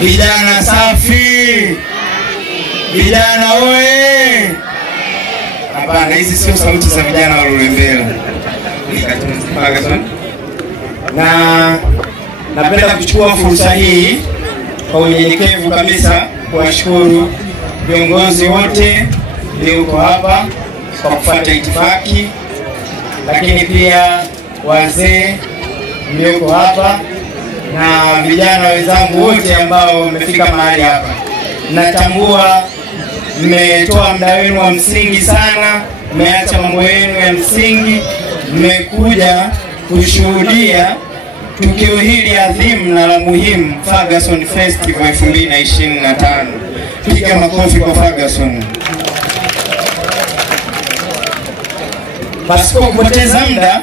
Vijana safi. Vijana oye. Hapana, hizi sio sauti za vijana wa Lulembela. Na napenda kuchukua fursa hii kwa unyenyekevu kabisa kuwashukuru viongozi wote walioko hapa kwa kufuata itifaki, lakini pia wazee mlioko hapa na vijana wenzangu wote ambao wamefika mahali hapa. Natambua mmetoa muda wenu wa msingi sana, mmeacha mambo yenu ya msingi, mmekuja kushuhudia tukio hili adhimu na la muhimu, Ferguson Festival 2025. Piga makofi kwa Ferguson. Pasipo kupoteza muda,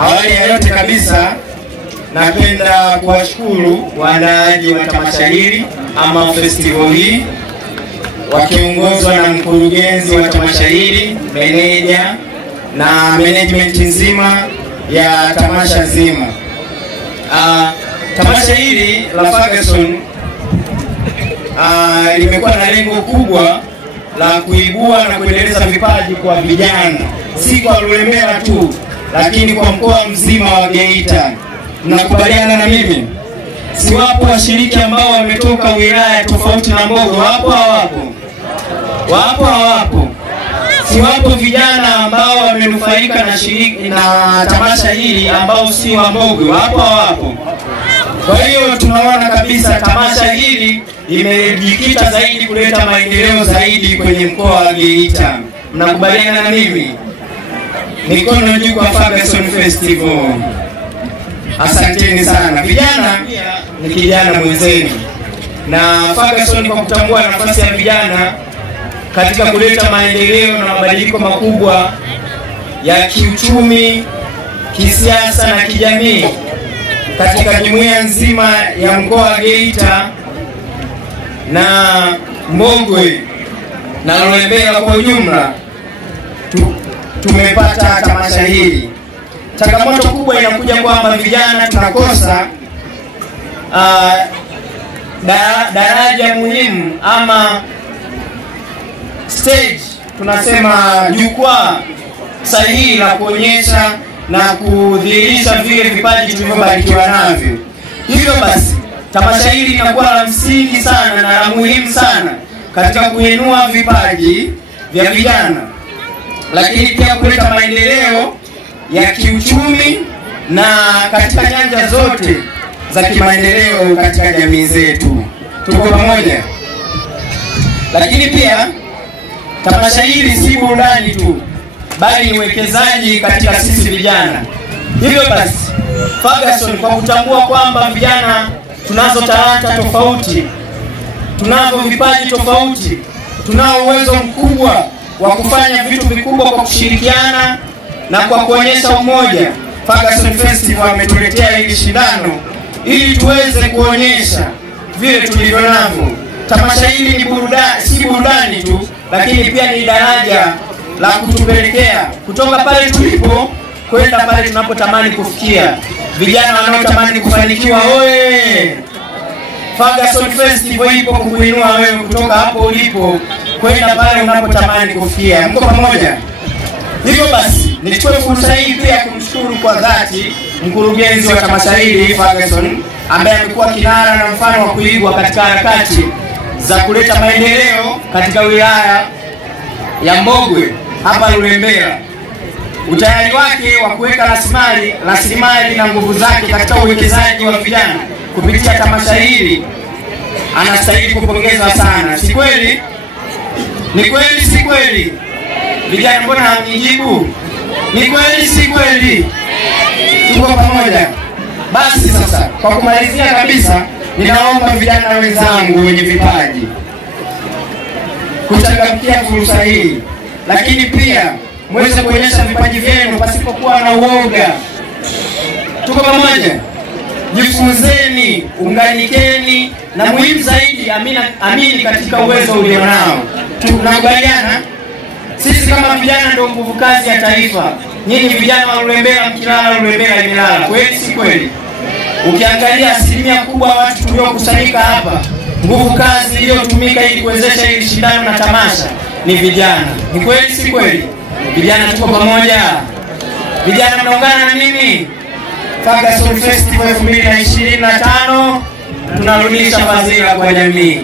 awali ya yote kabisa napenda kuwashukuru waandaaji wa tamasha hili ama festival hii, wakiongozwa na mkurugenzi wa tamasha hili, meneja na management nzima ya tamasha zima. Tamasha hili la Ferguson limekuwa na lengo kubwa la kuibua na kuendeleza vipaji kwa vijana, si kwa Lulembela tu, lakini kwa mkoa mzima wa Geita. Mnakubaliana na mimi? Si wapo washiriki ambao wametoka wilaya tofauti na Mbogo? Wapo hawapo? Wapo hawapo? Si wapo vijana ambao wamenufaika na tamasha hili ambao si wa Mbogo? Wapo hawapo? Kwa hiyo tunaona kabisa tamasha hili imejikita zaidi kuleta maendeleo zaidi kwenye mkoa wa Geita. Mnakubaliana na mimi? Mikono juu kwa Ferguson Festival. Asanteni sana. Vijana ni kijana mwenzenu, na Ferguson kwa kutambua nafasi ya vijana katika kuleta maendeleo na mabadiliko makubwa ya kiuchumi, kisiasa na kijamii katika jumuiya nzima ya mkoa wa Geita na Mbogwe na Lulembela kwa ujumla, tumepata tamasha hili. Changamoto kubwa inakuja kwamba vijana tunakosa daraja muhimu ama stage, tunasema jukwaa sahihi la kuonyesha na kudhihirisha vile vipaji tulivyobarikiwa navyo. Hivyo basi tamasha hili linakuwa la msingi sana na la muhimu sana katika kuinua vipaji vya vijana, lakini pia kuleta maendeleo ya kiuchumi na katika nyanja zote za kimaendeleo katika jamii zetu. Tuko pamoja? Lakini pia tamasha hili si burudani tu, bali ni uwekezaji katika sisi vijana. Hivyo basi Ferguson kwa kutambua kwamba vijana tunazo talanta tofauti, tunavyo vipaji tofauti, tunao uwezo mkubwa wa kufanya vitu vikubwa kwa kushirikiana na kwa kuonyesha umoja, Ferguson Festival ametuletea hili shindano ili tuweze kuonyesha vile tulivyo navyo. Tamasha hili ni burudani, si burudani tu, lakini pia ni daraja la kutupelekea kutoka pale tulipo kwenda pale tunapotamani kufikia. Vijana wanaotamani kufanikiwa, oye! Ferguson Festival ipo kukuinua wewe kutoka hapo ulipo kwenda pale unapotamani kufikia. Mko pamoja? Hivyo basi nichukue fursa hii pia kumshukuru kwa dhati mkurugenzi wa tamasha hili Ferguson, ambaye amekuwa kinara na mfano wa kuigwa katika harakati za kuleta maendeleo katika wilaya ya Mbogwe hapa Lulembela. Utayari wake wa kuweka rasilimali na nguvu zake katika uwekezaji wa vijana kupitia tamasha hili anastahili kupongezwa sana. Si kweli? Ni kweli si kweli? Vijana mbona hamnijibu? Ni kweli si kweli? Tuko pamoja? Basi sasa kwa kumalizia kabisa, ninaomba vijana wenzangu wenye vipaji kuchangamkia fursa hii, lakini pia mweze kuonyesha vipaji vyenu pasipokuwa na uoga. Tuko pamoja? Jifunzeni, unganikeni, na muhimu zaidi amini katika uwezo ulionao. Tunakubaliana? Sisi kama vijana ndio nguvu kazi ya taifa. Nyinyi vijana wa Lulembela mkilala Lulembela imelala. Kweli si kweli? Ukiangalia asilimia kubwa watu tuliokusanyika hapa, nguvu kazi iliyotumika ili kuwezesha hili shindano na tamasha ni vijana. Ni kweli si kweli? Vijana tuko pamoja. Vijana mnaungana na mimi. Ferguson Festival 2025 tunarudisha fadhila kwa jamii.